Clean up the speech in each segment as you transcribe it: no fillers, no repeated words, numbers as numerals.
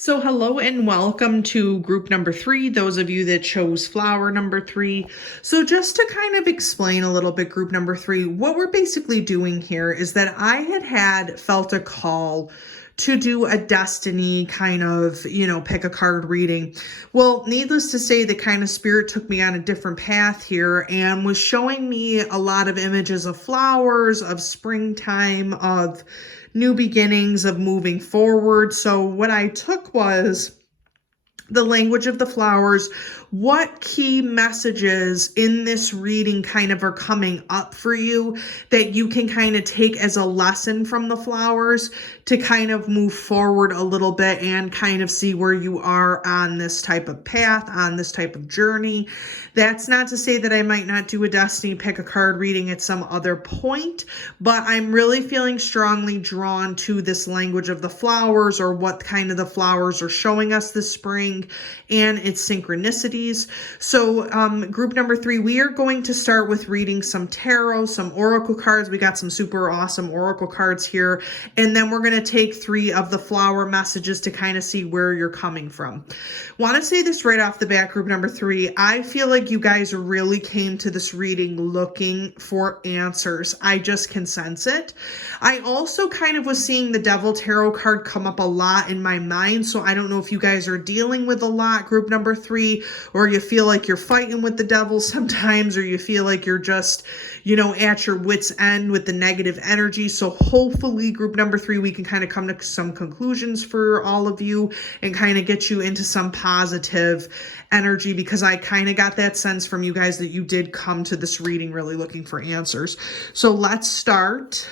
So hello and welcome to group number 3, those of you that chose flower number 3. So just to kind of explain a little bit group number 3, what we're basically doing here is that I had felt a call to do a destiny kind of, pick a card reading. Well, needless to say, the kind of spirit took me on a different path here and was showing me a lot of images of flowers, of springtime, of new beginnings, of moving forward. So what I took was the language of the flowers. What key messages in this reading kind of are coming up for you that you can kind of take as a lesson from the flowers to kind of move forward a little bit and kind of see where you are on this type of path, on this type of journey. That's not to say that I might not do a destiny pick a card reading at some other point, but I'm really feeling strongly drawn to this language of the flowers, or what kind of the flowers are showing us this spring and its synchronicities. So group number 3, we are going to start with reading some tarot, some oracle cards. We got some super awesome oracle cards here. And then we're going to take 3 of the flower messages to kind of see where you're coming from. Want to say this right off the bat, group number 3, I feel like you guys really came to this reading looking for answers. I just can sense it. I also kind of was seeing the Devil Tarot card come up a lot in my mind. So I don't know if you guys are dealing with a lot, group number 3, or you feel like you're fighting with the devil sometimes, or you feel like you're just, at your wit's end with the negative energy. So hopefully group number 3, we can kind of come to some conclusions for all of you and kind of get you into some positive energy, because I kind of got that sense from you guys that you did come to this reading really looking for answers. So let's start.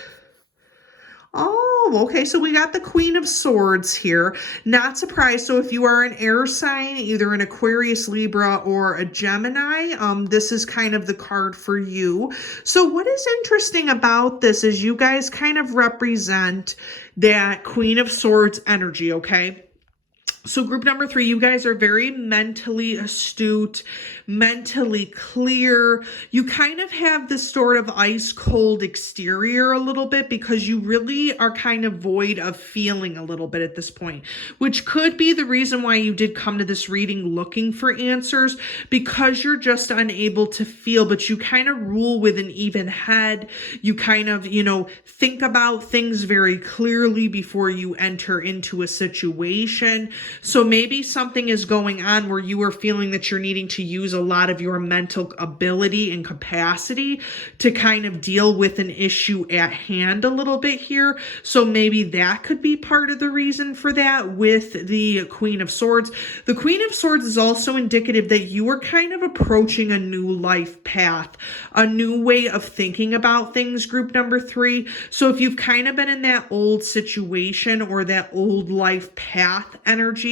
Oh, okay, so we got the Queen of Swords here. Not surprised. So if you are an air sign, either an Aquarius, Libra, or a Gemini, this is kind of the card for you. So what is interesting about this is you guys kind of represent that Queen of Swords energy, okay? So group number 3, you guys are very mentally astute, mentally clear. You kind of have this sort of ice cold exterior a little bit, because you really are kind of void of feeling a little bit at this point, which could be the reason why you did come to this reading looking for answers, because you're just unable to feel, but you kind of rule with an even head. You kind of, think about things very clearly before you enter into a situation. So maybe something is going on where you are feeling that you're needing to use a lot of your mental ability and capacity to kind of deal with an issue at hand a little bit here. So maybe that could be part of the reason for that with the Queen of Swords. The Queen of Swords is also indicative that you are kind of approaching a new life path, a new way of thinking about things, group number 3. So if you've kind of been in that old situation or that old life path energy,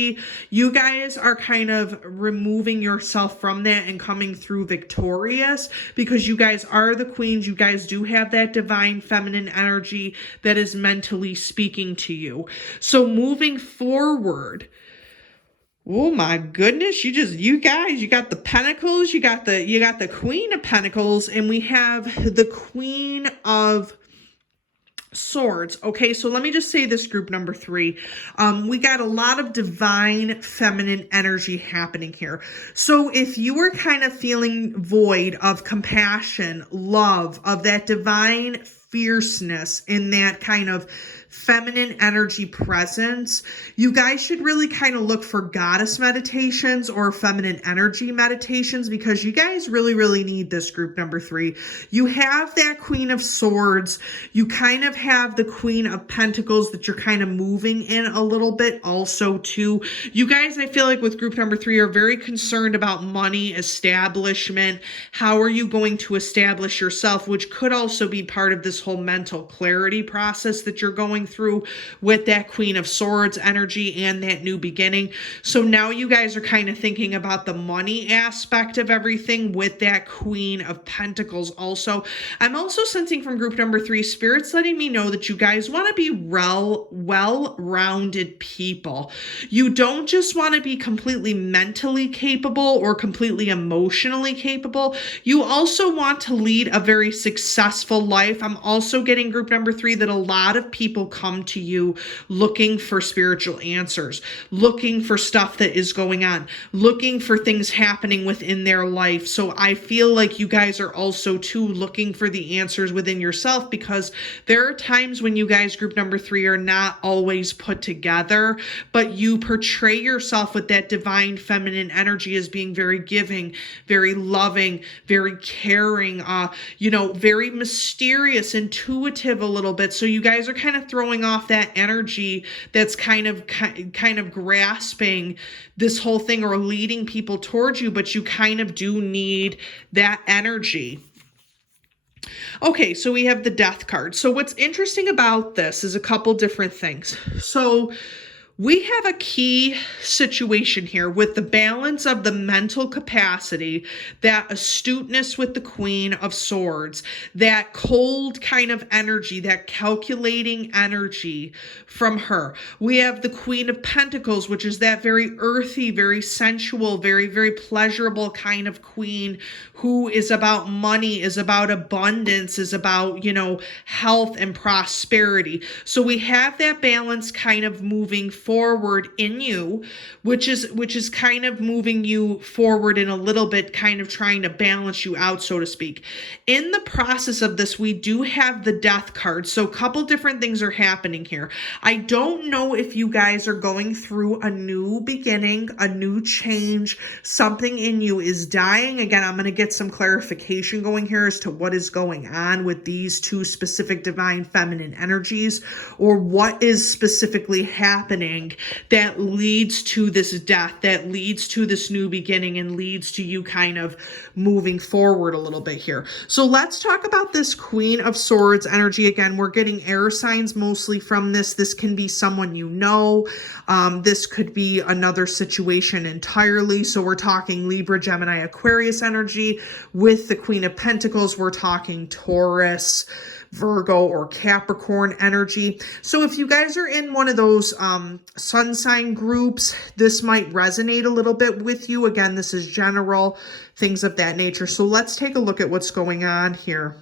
you guys are kind of removing yourself from that and coming through victorious, because you guys are the queens. You guys do have that divine feminine energy that is mentally speaking to you. So moving forward, oh my goodness, you guys, you got the Pentacles, you got the Queen of Pentacles, and we have the Queen of Swords. Okay, so let me just say this, group number 3. We got a lot of divine feminine energy happening here. So if you were kind of feeling void of compassion, love, of that divine fierceness, in that kind of feminine energy presence, you guys should really kind of look for goddess meditations or feminine energy meditations, because you guys really, really need this, group number 3. You have that Queen of Swords. You kind of have the Queen of Pentacles that you're kind of moving in a little bit also too. You guys, I feel like with group number 3, are very concerned about money, establishment. How are you going to establish yourself, which could also be part of this whole mental clarity process that you're going through with that Queen of Swords energy and that new beginning. So now you guys are kind of thinking about the money aspect of everything with that Queen of Pentacles also. I'm also sensing from group number 3, Spirit's letting me know that you guys want to be well-rounded people. You don't just want to be completely mentally capable or completely emotionally capable. You also want to lead a very successful life. I'm also getting, group number 3, that a lot of people come to you looking for spiritual answers, looking for stuff that is going on, looking for things happening within their life. So I feel like you guys are also too looking for the answers within yourself, because there are times when you guys, group number 3, are not always put together, but you portray yourself with that divine feminine energy as being very giving, very loving, very caring, very mysterious, intuitive a little bit. So you guys are kind of throwing off that energy that's kind of grasping this whole thing or leading people towards you, but you kind of do need that energy. Okay, so we have the Death card. So what's interesting about this is a couple different things. So we have a key situation here with the balance of the mental capacity, that astuteness with the Queen of Swords, that cold kind of energy, that calculating energy from her. We have the Queen of Pentacles, which is that very earthy, very sensual, very, very pleasurable kind of queen who is about money, is about abundance, is about, health and prosperity. So we have that balance kind of moving forward in you, which is kind of moving you forward in a little bit, kind of trying to balance you out, so to speak. In the process of this, we do have the Death card. So a couple different things are happening here. I don't know if you guys are going through a new beginning, a new change, something in you is dying. Again, I'm going to get some clarification going here as to what is going on with these two specific divine feminine energies, or what is specifically happening that leads to this death, that leads to this new beginning, and leads to you kind of moving forward a little bit here. So let's talk about this Queen of Swords energy. Again, we're getting air signs mostly from this. This can be someone you know. This could be another situation entirely. So we're talking Libra, Gemini, Aquarius energy. With the Queen of Pentacles, we're talking Taurus, Virgo, or Capricorn energy. So if you guys are in one of those sun sign groups, this might resonate a little bit with you. Again, this is general, things of that nature. So let's take a look at what's going on here.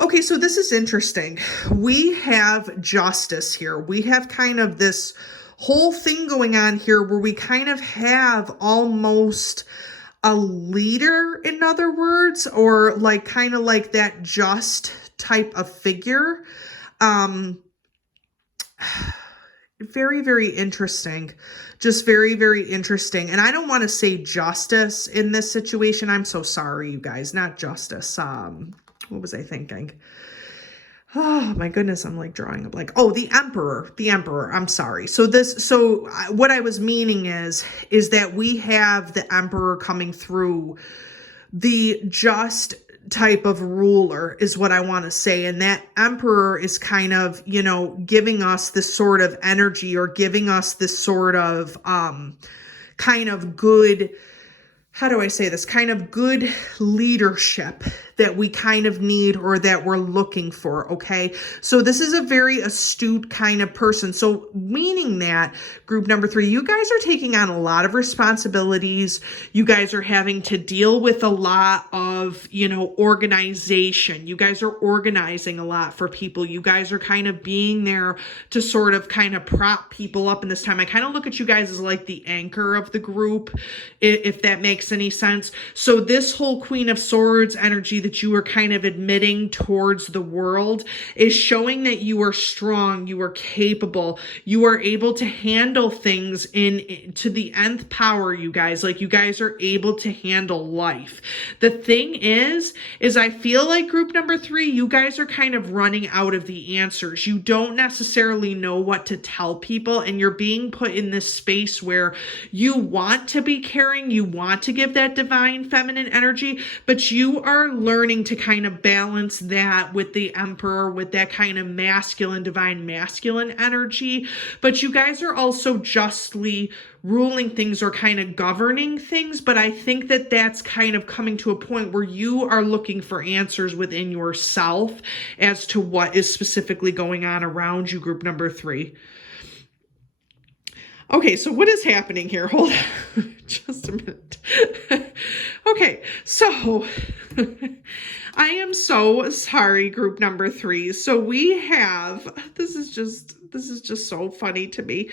Okay, so this is interesting. We have Justice here. We have kind of this whole thing going on here where we kind of have almost a leader, in other words, or like kind of like that just type of figure. Very, very interesting. Just very, very interesting. And I don't want to say justice in this situation. I'm so sorry, you guys. Not justice. What was I thinking? Oh my goodness, I'm like drawing a blank. Oh, the Emperor. I'm sorry. So what I was meaning is that we have the Emperor coming through, the just type of ruler is what I want to say. And that Emperor is kind of, giving us this sort of energy, or giving us this sort of kind of good, how do I say this, kind of good leadership that we kind of need, or that we're looking for, okay? So this is a very astute kind of person. So meaning that, group number 3, you guys are taking on a lot of responsibilities. You guys are having to deal with a lot of, organization. You guys are organizing a lot for people. You guys are kind of being there to sort of kind of prop people up in this time. I kind of look at you guys as like the anchor of the group, if that makes any sense. So this whole Queen of Swords energy that you are kind of admitting towards the world is showing that you are strong, you are capable, you are able to handle things to the nth power, you guys. Like, you guys are able to handle life. The thing is I feel like group number 3, you guys are kind of running out of the answers. You don't necessarily know what to tell people, and you're being put in this space where you want to be caring, you want to give that divine feminine energy, but you are learning to kind of balance that with the Emperor, with that kind of masculine, divine masculine energy. But you guys are also justly ruling things, or kind of governing things. But I think that that's kind of coming to a point where you are looking for answers within yourself as to what is specifically going on around you, group number 3. Okay, so what is happening here? Hold on just a minute. Okay, so I am so sorry, group number 3. So we have, this is just so funny to me.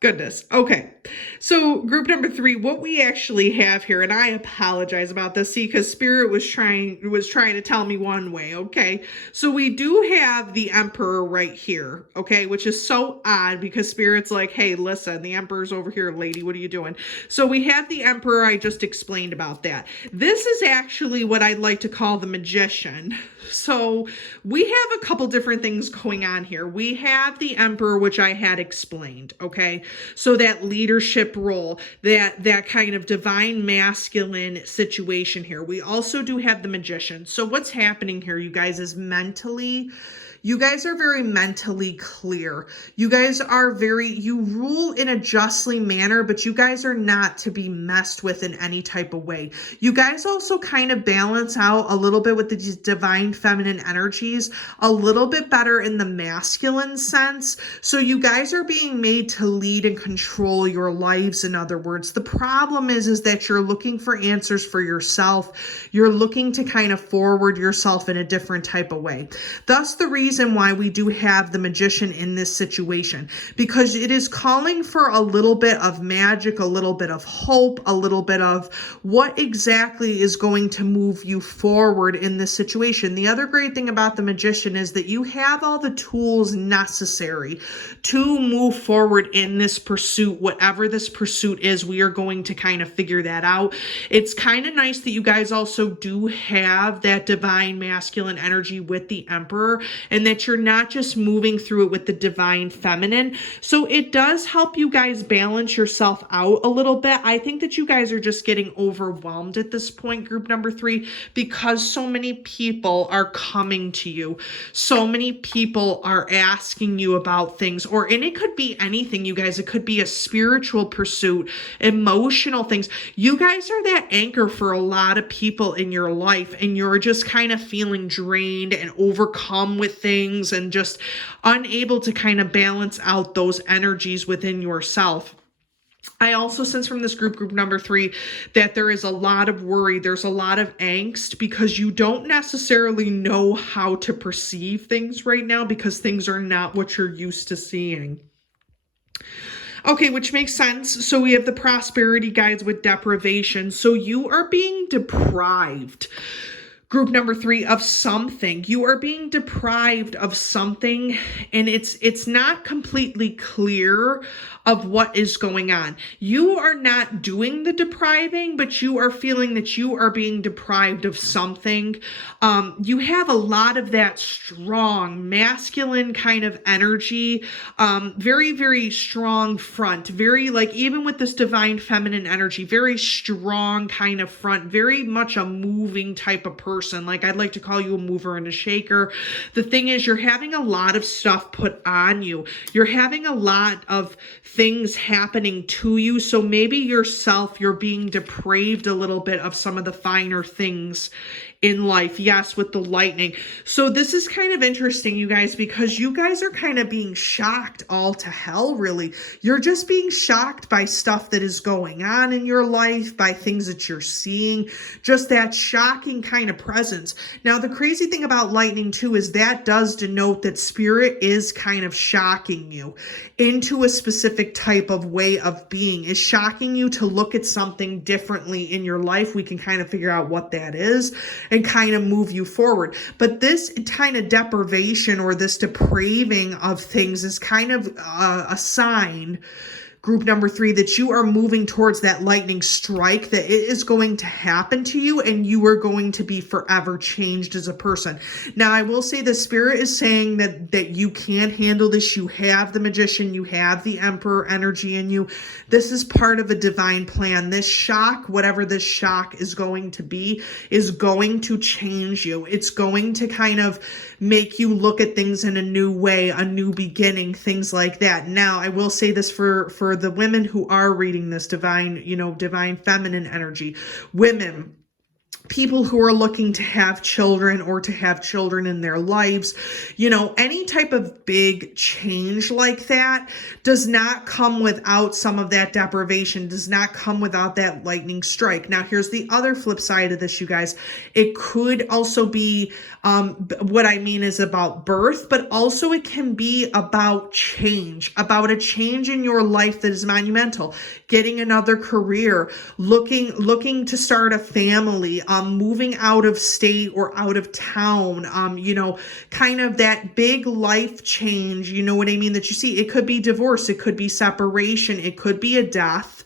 Goodness. Okay. So group number 3, what we actually have here, and I apologize about this, see, because Spirit was trying to tell me one way, okay? So we do have the Emperor right here, okay, which is so odd because Spirit's like, hey, listen, the Emperor's over here, lady, what are you doing? So we have the Emperor, I just explained about that. This is actually what I'd like to call the Magician. So we have a couple different things going on here. We have the Emperor, which I had explained, okay? So that leadership role, that kind of divine masculine situation here. We also do have the Magician. So what's happening here, you guys, is mentally, you guys are very mentally clear. You guys are you rule in a justly manner, but you guys are not to be messed with in any type of way. You guys also kind of balance out a little bit with the divine feminine energies, a little bit better in the masculine sense. So you guys are being made to lead and control your lives, in other words. The problem is that you're looking for answers for yourself. You're looking to kind of forward yourself in a different type of way. Thus, the reason why we do have the Magician in this situation, because it is calling for a little bit of magic, a little bit of hope, a little bit of what exactly is going to move you forward in this situation. The other great thing about the Magician is that you have all the tools necessary to move forward in this pursuit. Whatever this pursuit is, we are going to kind of figure that out. It's kind of nice that you guys also do have that divine masculine energy with the Emperor, and that you're not just moving through it with the divine feminine. So it does help you guys balance yourself out a little bit. I think that you guys are just getting overwhelmed at this point, group number 3, because so many people are coming to you. So many people are asking you about things, and it could be anything, you guys. It could be a spiritual pursuit, emotional things. You guys are that anchor for a lot of people in your life, and you're just kind of feeling drained and overcome with things and just unable to kind of balance out those energies within yourself. I also sense from this group number 3, that there is a lot of worry. There's a lot of angst because you don't necessarily know how to perceive things right now because things are not what you're used to seeing. Okay, which makes sense. So we have the prosperity guides with deprivation. So you are being deprived. Group number 3, of something. You are being deprived of something, and it's not completely clear of what is going on. You are not doing the depriving, but you are feeling that you are being deprived of something. You have a lot of that strong masculine kind of energy, very, very strong front, very, like, even with this divine feminine energy, very strong kind of front, very much a moving type of person. Like, I'd like to call you a mover and a shaker. The thing is, you're having a lot of stuff put on you. You're having a lot of things happening to you. So maybe yourself, you're being depraved a little bit of some of the finer things in life. Yes, with the lightning. So this is kind of interesting, you guys, because you guys are kind of being shocked all to hell, really. You're just being shocked by stuff that is going on in your life, by things that you're seeing, just that shocking kind of presence. Now, the crazy thing about lightning too is that does denote that Spirit is kind of shocking you into a specific type of way of being, is shocking you to look at something differently in your life. We can kind of figure out what that is and kind of move you forward. But this kind of deprivation or this depraving of things is kind of a sign, group number 3, that you are moving towards that lightning strike, that it is going to happen to you and you are going to be forever changed as a person. Now, I will say the Spirit is saying that you can handle this. You have the Magician, you have the Emperor energy in you. This is part of a divine plan. This shock, whatever this shock is going to be, is going to change you. It's going to kind of make you look at things in a new way, a new beginning, things like that. Now, I will say this for the women who are reading this divine feminine energy. Women, people who are looking to have children or to have children in their lives, any type of big change like that does not come without some of that deprivation, does not come without that lightning strike. Now, here's the other flip side of this, you guys. It could also be, what I mean is about birth, but also it can be about change, about a change in your life that is monumental, getting another career, looking to start a family, moving out of state or out of town, kind of that big life change, you know what I mean, that you see. It could be divorce, it could be separation, it could be a death,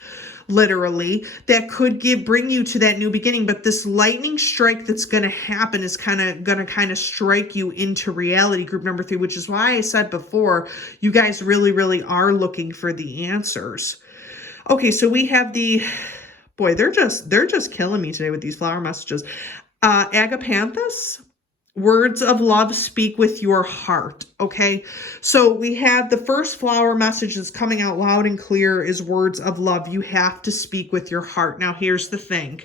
literally, that could bring you to that new beginning. But this lightning strike that's going to happen is going to strike you into reality, group number 3, which is why I said before, you guys really, really are looking for the answers. Okay, so we have boy, they're just killing me today with these flower messages. Agapanthus, words of love, speak with your heart. Okay, so we have the first flower message that's coming out loud and clear is words of love. You have to speak with your heart. Now, here's the thing.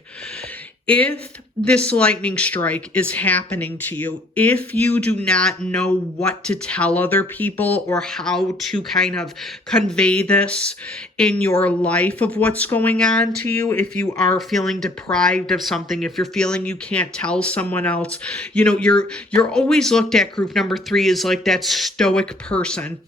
If this lightning strike is happening to you, if you do not know what to tell other people or how to kind of convey this in your life of what's going on to you, if you are feeling deprived of something, if you're feeling you can't tell someone else, you're always looked at, group number 3, as like that stoic person.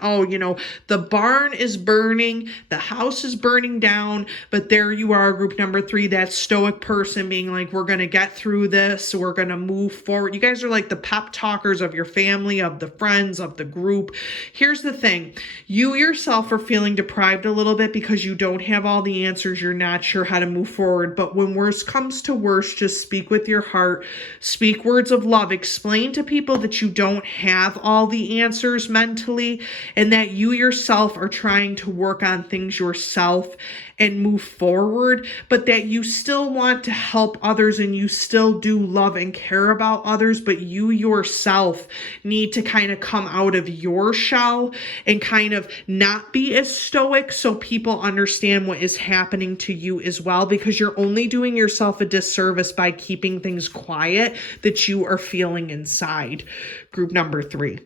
Oh, the barn is burning, the house is burning down, but there you are, group number 3, that stoic person being like, we're going to get through this, we're going to move forward. You guys are like the pep talkers of your family, of the friends, of the group. Here's the thing. You yourself are feeling deprived a little bit because you don't have all the answers. You're not sure how to move forward. But when worst comes to worst, just speak with your heart. Speak words of love. Explain to people that you don't have all the answers mentally and that you yourself are trying to work on things yourself and move forward, but that you still want to help others and you still do love and care about others, but you yourself need to kind of come out of your shell and kind of not be as stoic so people understand what is happening to you as well, because you're only doing yourself a disservice by keeping things quiet that you are feeling inside. Group number 3.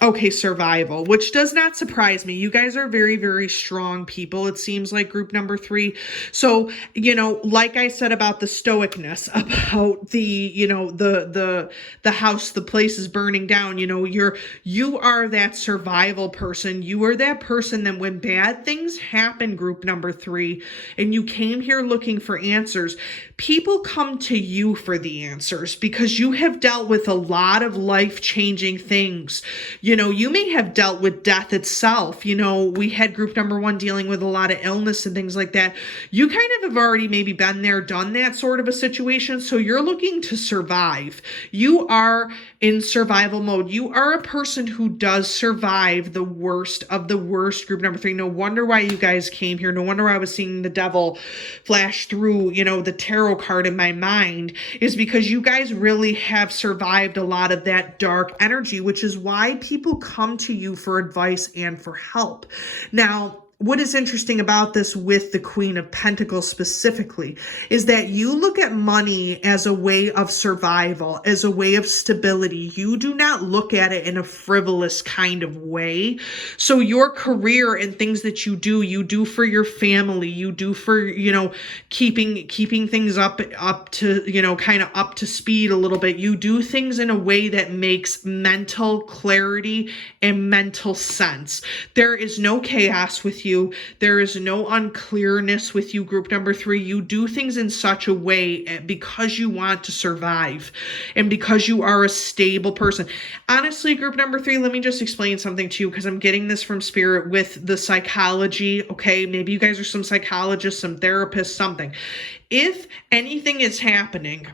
Okay, survival, which does not surprise me. You guys are very, very strong people, it seems like, group number 3. So, like I said about the stoicness, about the house, the place is burning down, you are that survival person. You are that person that when bad things happen, group number 3, and you came here looking for answers, people come to you for the answers because you have dealt with a lot of life-changing things. You may have dealt with death itself. We had group number 1 dealing with a lot of illness and things like that. You kind of have already maybe been there, done that sort of a situation. So you're looking to survive. You are in survival mode. You are a person who does survive the worst of the worst, group number 3. No wonder why you guys came here. No wonder I was seeing the devil flash through, the tarot card in my mind, is because you guys really have survived a lot of that dark energy, which is why people come to you for advice and for help. Now, what is interesting about this with the Queen of Pentacles specifically is that you look at money as a way of survival, as a way of stability. You do not look at it in a frivolous kind of way. So your career and things that you do for your family, you do for, keeping things up to, kind of up to speed a little bit. You do things in a way that makes mental clarity and mental sense. There is no chaos with you. There is no unclearness with you, group number 3. You do things in such a way because you want to survive and because you are a stable person. Honestly, group number 3, let me just explain something to you because I'm getting this from spirit with the psychology. Okay, maybe you guys are some psychologists, some therapists, something. If anything is happening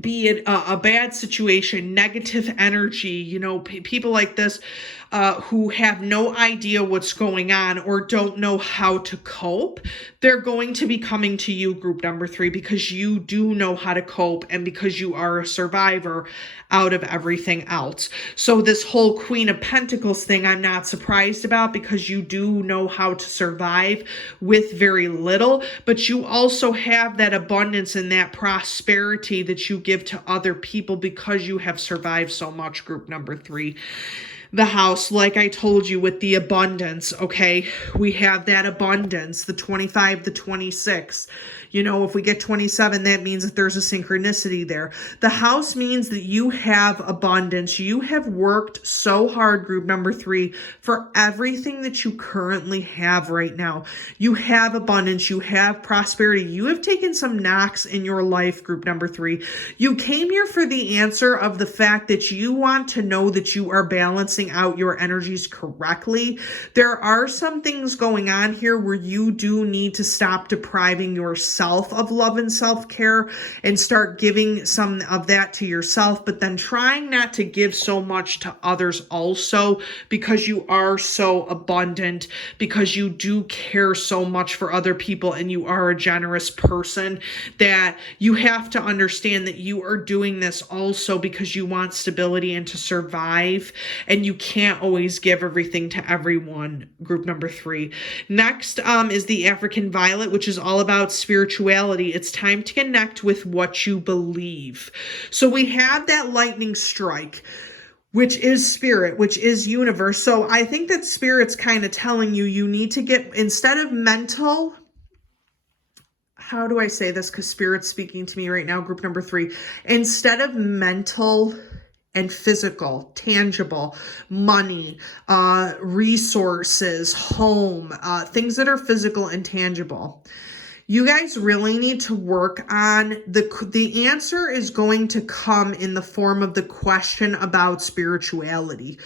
be it a bad situation, negative energy, people like this who have no idea what's going on or don't know how to cope, they're going to be coming to you, group number 3, because you do know how to cope and because you are a survivor out of everything else. So this whole Queen of Pentacles thing, I'm not surprised about, because you do know how to survive with very little, but you also have that abundance and that prosperity that you give to other people because you have survived so much, group number 3. The house, like I told you, with the abundance, okay? We have that abundance, the 25, the 26. If we get 27, that means that there's a synchronicity there. The house means that you have abundance. You have worked so hard, group number 3, for everything that you currently have right now. You have abundance. You have prosperity. You have taken some knocks in your life, group number 3. You came here for the answer of the fact that you want to know that you are balancing out your energies correctly. There are some things going on here where you do need to stop depriving yourself of love and self-care and start giving some of that to yourself, but then trying not to give so much to others also, because you are so abundant, because you do care so much for other people and you are a generous person, that you have to understand that you are doing this also because you want stability and to survive, and you can't always give everything to everyone, group number 3. Next is the African Violet, which is all about spirituality. It's time to connect with what you believe. So we have that lightning strike, which is spirit, which is universe. So I think that spirit's kind of telling you need to get, instead of mental, how do I say this? Because spirit's speaking to me right now, group number 3. Instead of mental and physical, tangible, money, resources, home, things that are physical and tangible, you guys really need to work on the answer is going to come in the form of the question about spirituality.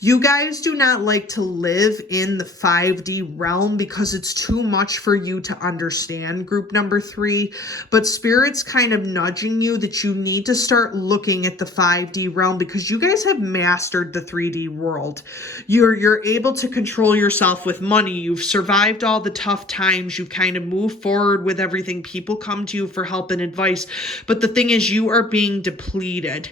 You guys do not like to live in the 5D realm because it's too much for you to understand, group number 3. But spirit's kind of nudging you that you need to start looking at the 5D realm, because you guys have mastered the 3D world. You're able to control yourself with money. You've survived all the tough times. You've kind of moved forward with everything. People come to you for help and advice. But the thing is, you are being depleted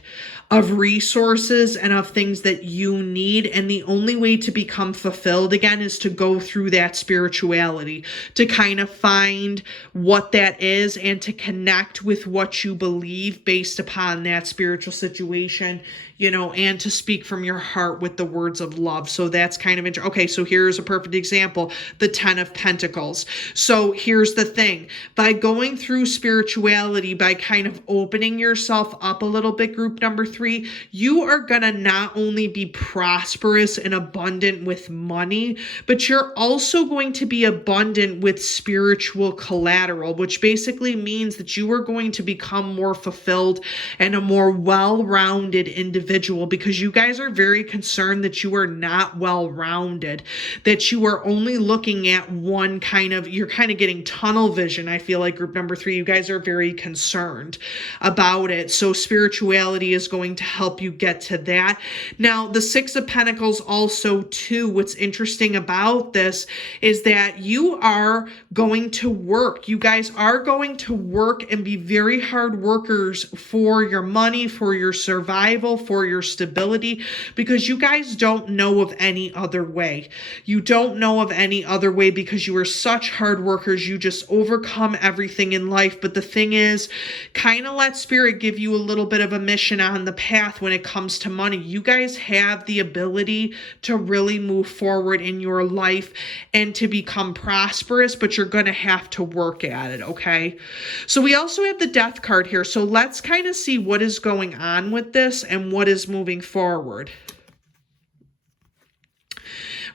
of resources and of things that you need. And the only way to become fulfilled again is to go through that spirituality, to kind of find what that is and to connect with what you believe based upon that spiritual situation, and to speak from your heart with the words of love. So that's kind of interesting. Okay, so here's a perfect example, the 10 of Pentacles. So here's the thing, by going through spirituality, by kind of opening yourself up a little bit, group number 3, you are gonna not only be prosperous and abundant with money, but you're also going to be abundant with spiritual collateral, which basically means that you are going to become more fulfilled and a more well-rounded individual, because you guys are very concerned that you are not well-rounded, that you are only looking at one you're kind of getting tunnel vision. I feel like, group number 3, you guys are very concerned about it. So spirituality is going to help you get to that. Now, the 6 of Pentacles also too, what's interesting about this is that you are going to work. You guys are going to work and be very hard workers for your money, for your survival, for your stability, because you guys don't know of any other way. You don't know of any other way because you are such hard workers. You just overcome everything in life. But the thing is, kind of let spirit give you a little bit of a mission on the path when it comes to money. You guys have the ability to really move forward in your life and to become prosperous, but you're going to have to work at it, okay? So we also have the Death card here. So let's kind of see what is going on with this and what is moving forward.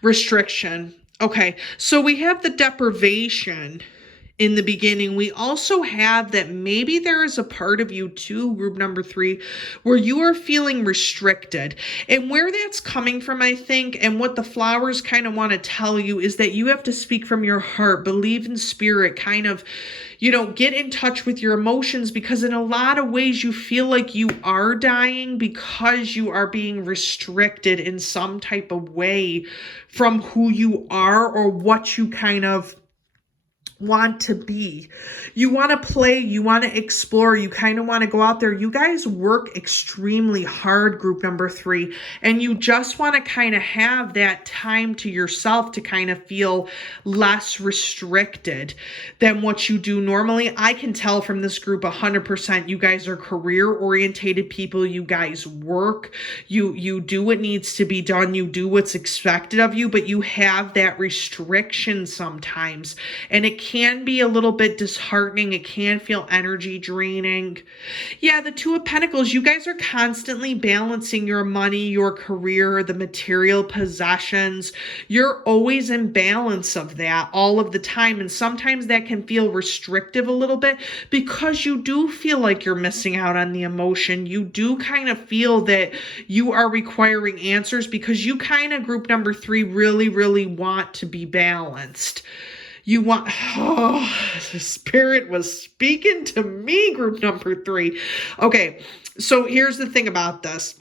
Restriction. Okay, so we have the deprivation in the beginning, we also have that maybe there is a part of you too, group number 3, where you are feeling restricted. And where that's coming from, I think, and what the flowers kind of want to tell you is that you have to speak from your heart, believe in spirit, kind of, get in touch with your emotions, because in a lot of ways you feel like you are dying because you are being restricted in some type of way from who you are or what you kind of want to be. You want to play, you want to explore, you kind of want to go out there. You guys work extremely hard, group number 3, and you just want to kind of have that time to yourself to kind of feel less restricted than what you do normally. I can tell from this group 100% you guys are career orientated people. You guys work, you do what needs to be done, you do what's expected of you, but you have that restriction sometimes, and it can be a little bit disheartening. It can feel energy draining. Yeah, the Two of Pentacles, you guys are constantly balancing your money, your career, the material possessions. You're always in balance of that all of the time. And sometimes that can feel restrictive a little bit because you do feel like you're missing out on the emotion. You do kind of feel that you are requiring answers because you kind of, group number 3, really, really want to be balanced. You want, the spirit was speaking to me, group number 3. Okay, so here's the thing about this.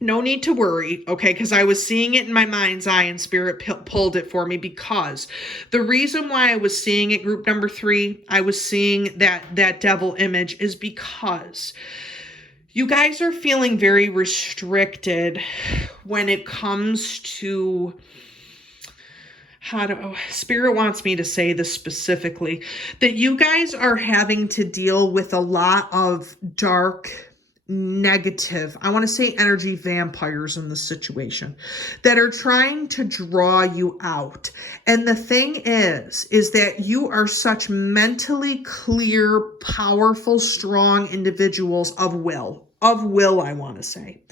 No need to worry, okay, because I was seeing it in my mind's eye and spirit pulled it for me, because the reason why I was seeing it, group number 3, I was seeing that devil image is because you guys are feeling very restricted when it comes to spirit wants me to say this specifically, that you guys are having to deal with a lot of dark, negative, I want to say energy vampires in this situation that are trying to draw you out. And the thing is that you are such mentally clear, powerful, strong individuals of will, I want to say,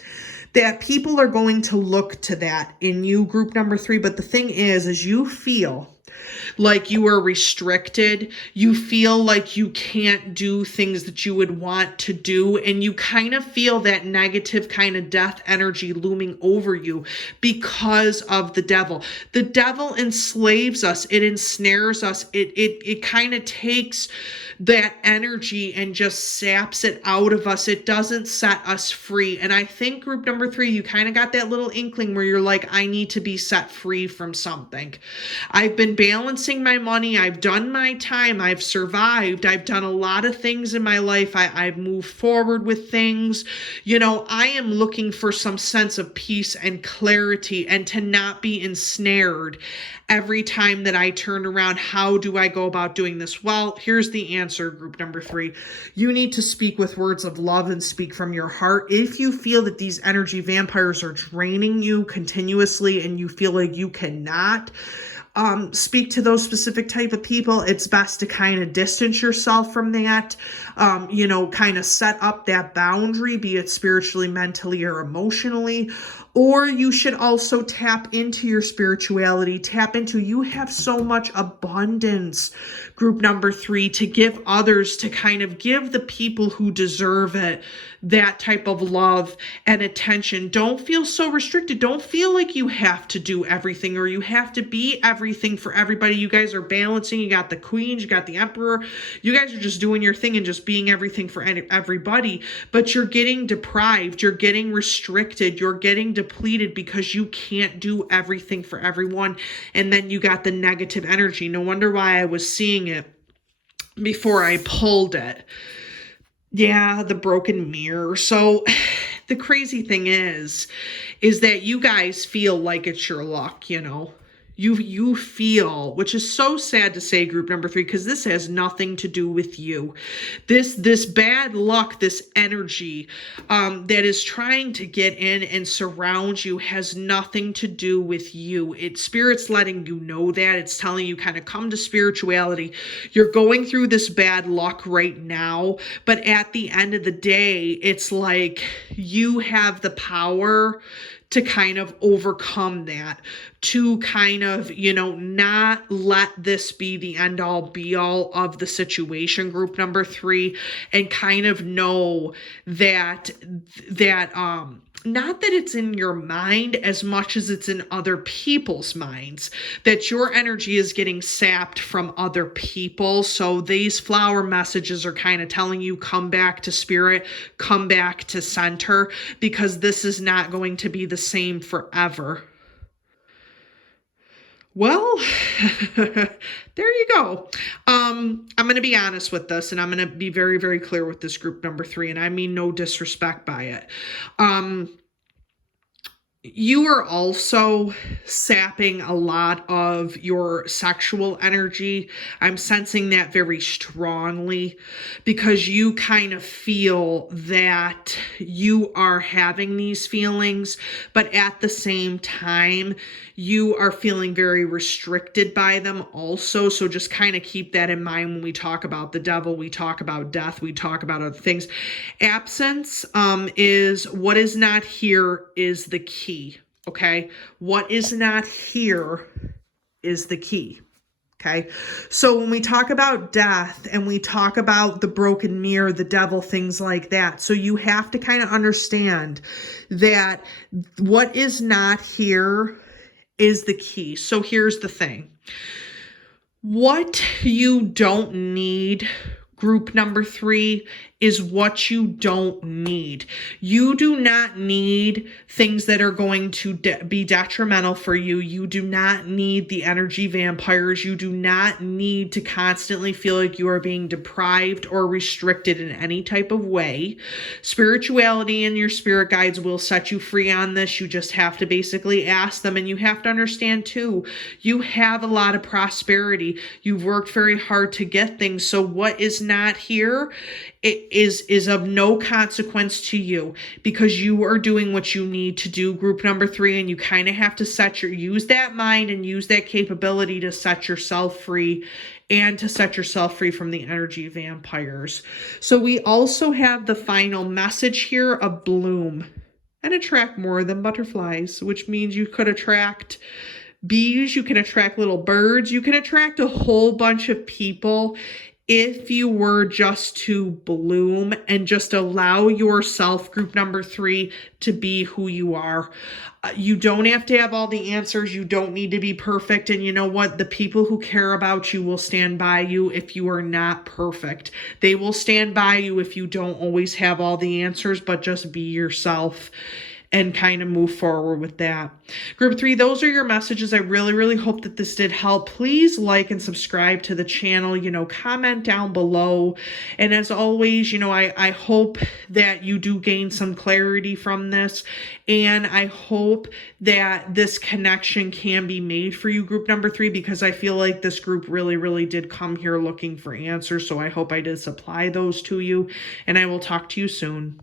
that people are going to look to that in you, group number 3. But the thing is you feel like you are restricted. You feel like you can't do things that you would want to do. And you kind of feel that negative kind of death energy looming over you because of the devil. The devil enslaves us. It ensnares us. It kind of takes that energy and just saps it out of us. It doesn't set us free. And I think, group number 3, you kind of got that little inkling where you're like, I need to be set free from something. I've been balancing my money. I've done my time. I've survived. I've done a lot of things in my life. I've moved forward with things. I am looking for some sense of peace and clarity and to not be ensnared every time that I turn around. How do I go about doing this? Well, here's the answer, group number 3. You need to speak with words of love and speak from your heart. If you feel that these energy vampires are draining you continuously and you feel like you cannot speak to those specific type of people, it's best to kind of distance yourself from that, kind of set up that boundary, be it spiritually, mentally, or emotionally. Or you should also tap into your spirituality, you have so much abundance, group number 3, to give others, to kind of give the people who deserve it that type of love and attention. Don't feel so restricted. Don't feel like you have to do everything or you have to be everything for everybody. You guys are balancing. You got the queens, you got the emperor. You guys are just doing your thing and just being everything for everybody, but you're getting deprived. You're getting restricted. You're getting depleted because you can't do everything for everyone. And then you got the negative energy. No wonder why I was seeing it before I pulled it. Yeah, the broken mirror. So the crazy thing is that you guys feel like it's your luck, You feel, which is so sad to say, group number 3, because this has nothing to do with you. This bad luck, this energy that is trying to get in and surround you has nothing to do with you. Spirit's letting you know that. It's telling you kind of come to spirituality. You're going through this bad luck right now, but at the end of the day, it's like you have the power to kind of overcome that, to kind of, not let this be the end all be all of the situation, group number three, and kind of know that, not that it's in your mind as much as it's in other people's minds, that your energy is getting sapped from other people. So these flower messages are kind of telling you, come back to spirit, come back to center, because this is not going to be the same forever. Well, there you go. I'm going to be honest with this, and I'm going to be very, very clear with this group number three, and I mean no disrespect by it. You are also sapping a lot of your sexual energy. I'm sensing that very strongly, because you kind of feel that you are having these feelings, but at the same time, you are feeling very restricted by them also. So just kind of keep that in mind when we talk about the devil, we talk about death, we talk about other things. Absence is what is not here is the key. Okay. What is not here is the key. Okay. So when we talk about death and we talk about the broken mirror, the devil, things like that. So you have to kind of understand that what is not here is the key. So here's the thing. What you don't need, group number three, is what you don't need. You do not need things that are going to be detrimental for you. You do not need the energy vampires. You do not need to constantly feel like you are being deprived or restricted in any type of way. Spirituality and your spirit guides will set you free on this. You just have to basically ask them, and you have to understand too, you have a lot of prosperity. You've worked very hard to get things. So what is not here, it is of no consequence to you, because you are doing what you need to do, group number three, and you kind of have to use that mind and use that capability to set yourself free, and to set yourself free from the energy vampires. So we also have the final message here of bloom and attract more than butterflies, which means you could attract bees, you can attract little birds, you can attract a whole bunch of people if you were just to bloom and just allow yourself, group number three, to be who you are. You don't have to have all the answers. You don't need to be perfect. And you know what? The people who care about you will stand by you if you are not perfect. They will stand by you if you don't always have all the answers, but just be yourself and kind of move forward with that. Group three, those are your messages. I really, really hope that this did help. Please like and subscribe to the channel, comment down below. And as always, I hope that you do gain some clarity from this. And I hope that this connection can be made for you, group number three, because I feel like this group really, really did come here looking for answers. So I hope I did supply those to you, and I will talk to you soon.